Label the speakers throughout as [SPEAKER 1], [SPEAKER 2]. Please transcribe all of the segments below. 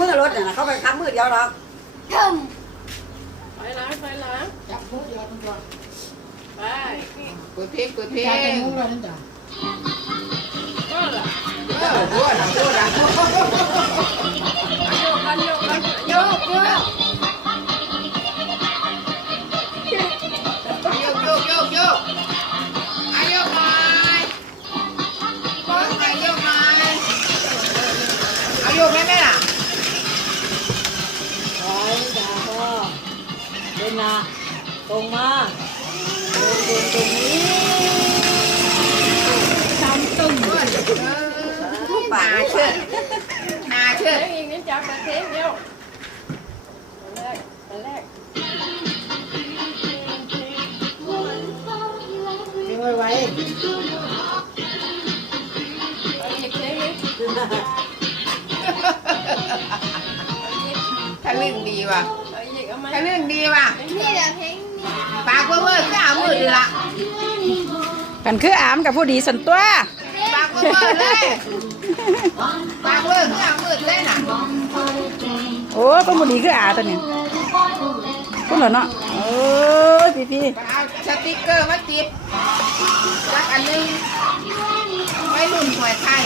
[SPEAKER 1] มือรถน่ะเขาไปค้ำมือเดียวหรอก
[SPEAKER 2] ไปล้างไปล้าง
[SPEAKER 3] จับมือเดียวมันก่อน
[SPEAKER 2] ไป
[SPEAKER 4] เปิดเพลงเปิดเพลง
[SPEAKER 3] จับแต่มือเรานั่นจ้ะ
[SPEAKER 2] ก็ล่ะ
[SPEAKER 4] เออพูดอะพูดอะ
[SPEAKER 2] โยกกันโยกกันโยกโยก
[SPEAKER 4] โยกโยกโยกโยกอาโยกหน่อยโยกหน่อยโยกหน่อยเอาโยกแม่แม่ล่ะ
[SPEAKER 1] ถอยจ้าพ่อ เดินหน้าตรงมาตรงตรงตรงนี้
[SPEAKER 3] ทำตึง
[SPEAKER 4] เอ
[SPEAKER 2] ท
[SPEAKER 4] ด
[SPEAKER 2] งอีกนิดจับมาเทงเดียวอันแรกอันแรก
[SPEAKER 3] เดี๋ยวไว้ไว้
[SPEAKER 2] เอาอีกเทงอีก
[SPEAKER 4] ทะลึ่งดีว่ะ
[SPEAKER 2] เอาอีกเอาไหม
[SPEAKER 4] ทะลึ่งดีว่ะ
[SPEAKER 2] นี่แหละเทงนี่
[SPEAKER 4] ปากเว่อร์เว่อร์ก็เอามือดีละ
[SPEAKER 5] กันคืออามกับผู้ดีสันตัว
[SPEAKER 4] ปากเว่อร์เว่อร์เลยปากเว่อร์ก็เอามือเลยน่ะ
[SPEAKER 5] โอ้ก็ผู้ดีคืออาตัวนี้คุณเหรอเนาะโอ้ยพี่พี่
[SPEAKER 4] เอาสติ๊กเกอร์มาติดสักอันหนึงไว้รุ่นหวยไข่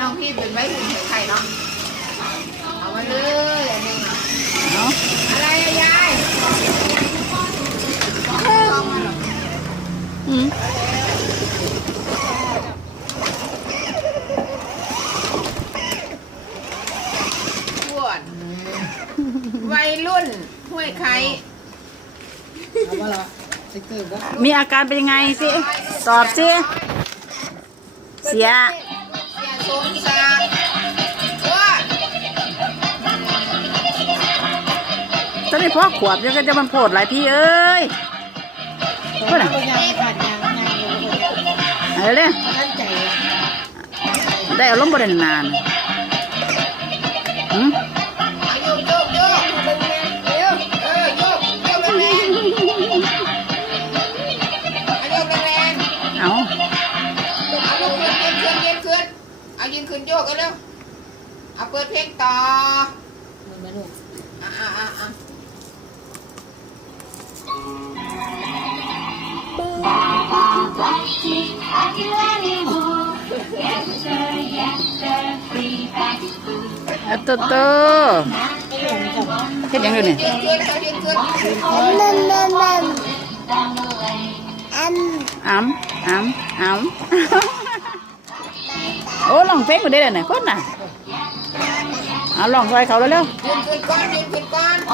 [SPEAKER 4] น้องพี่เป็นไว้รุ่นหวยไข่เนาะเอามาเลยอันหนึง
[SPEAKER 5] เนาะ
[SPEAKER 4] อะไรอะยายลองมาหรอ
[SPEAKER 5] อืม
[SPEAKER 4] ปวดวัยรุ่ นห้วยไข่
[SPEAKER 3] เอามาละสเกอร์ก็
[SPEAKER 5] มีอาการเป็นยังไงสิ ตอบสิ เสีย
[SPEAKER 4] เสียสมศักดิ์ปวด
[SPEAKER 5] ตอนนี้พ่อขวบยังก็จะมันโผดหลายพี่เอ้ย
[SPEAKER 3] ตัวนั้นก็ยังขาดยังยังอยู่คนเดียว
[SPEAKER 5] อะไรเนี่ย
[SPEAKER 3] นั่นใจ
[SPEAKER 5] ได้อารมณ์บ่ได้นานหื
[SPEAKER 4] ยืนขึ้นยืนขึ้น เอายืนขึ้นโยกกันเร็ว เอาเปิดเพลงต่อ
[SPEAKER 3] เหมือนแม่ลูก
[SPEAKER 4] อะอะอะอะ
[SPEAKER 5] เอาตัวโตเฮ็ดหยังอยู่นี่
[SPEAKER 4] ยืนขึ้นเอายืนขึ้น
[SPEAKER 5] อามอามอามโอ้ลองเพลงกูได้เลยเนี่ยคนน่ะเอาลองซอยเขาเร็ว
[SPEAKER 4] ยืนขึ้นก่อนยืนขึ้นก่อน
[SPEAKER 5] ๆ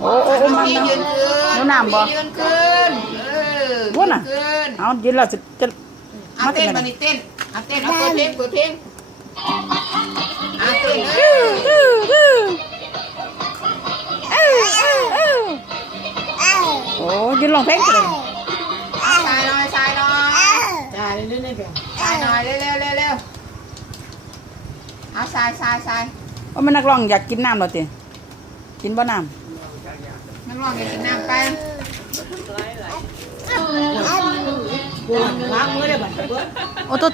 [SPEAKER 5] โอ้โอ้โอ้มัน
[SPEAKER 4] พี่
[SPEAKER 5] นะ
[SPEAKER 4] ยืนขึ้น
[SPEAKER 5] หนูน้ำบ่
[SPEAKER 4] ยืนขึ้นเออ
[SPEAKER 5] พูดน่ะ
[SPEAKER 4] ยืขึ้น
[SPEAKER 5] เอายืนแล้วจะจะ
[SPEAKER 4] เอาเต้นมานี่เต้นเอาเต้นเอาเปิดเพลงเปิดเพลงเอาเต้นเออ
[SPEAKER 5] โอ้ยืนลองเพลงกันเล
[SPEAKER 4] ย หน่อยเร็วเร็วเร็วเร็วเอาสายสายสาย
[SPEAKER 5] ว่ามันนักร้องอยากกินน้ำเหรอติกินบ่น้
[SPEAKER 4] นักร้องอย่ากินน้ำไป
[SPEAKER 3] ปวดล้างมือได้บัดเบิดำ
[SPEAKER 5] โอ้โต